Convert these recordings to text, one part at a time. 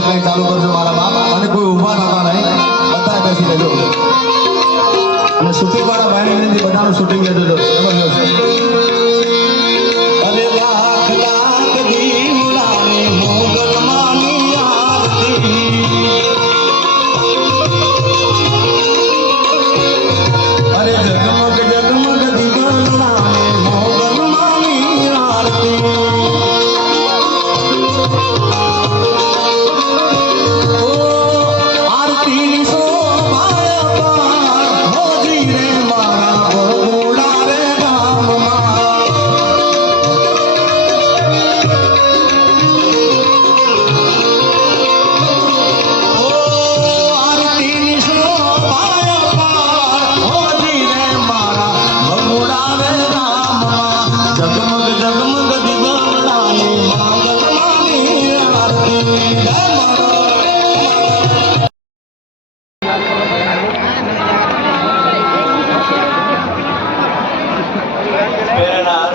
flash light ચાલુ કરજો મારા બાપ અને કોઈ ઊભા નતા નહીં બધા બેસી લેજો અને શૂટિંગ વાળા ભાઈ વિનંતી બધાનું શૂટિંગ લેજો જબરજસ્ત અરે લાખ લાખ દીવડાને મોગલ માની આરતી અરે જગમગ જગમગ દીવડાને મોગલ માની આરતી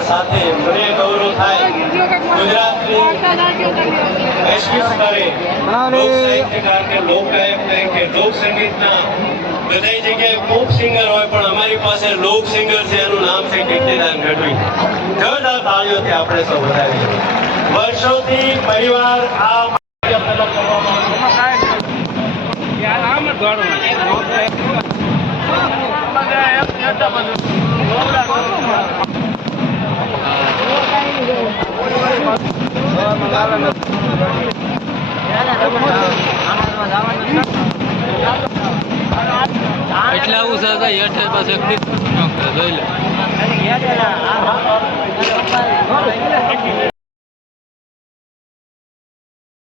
સાથે મને ગૌરવ થાય ગુજરાતની વૈશ્વિક સ્તરે લોક સાહિત્યકાર કે લોકગાયક તરીકે લોક સંગીતના બધી જગ્યાએ પોપ સિંગર હોય પણ અમારી પાસે લોક સિંગર છે એનું નામ છે કીર્તિદાન ગઢવી જોરદાર તાળીઓથી આપણે સૌ વધાવીએ વર્ષોથી પરિવાર આ એટલા ઉછા થાય હેઠે પાસે જોઈ લે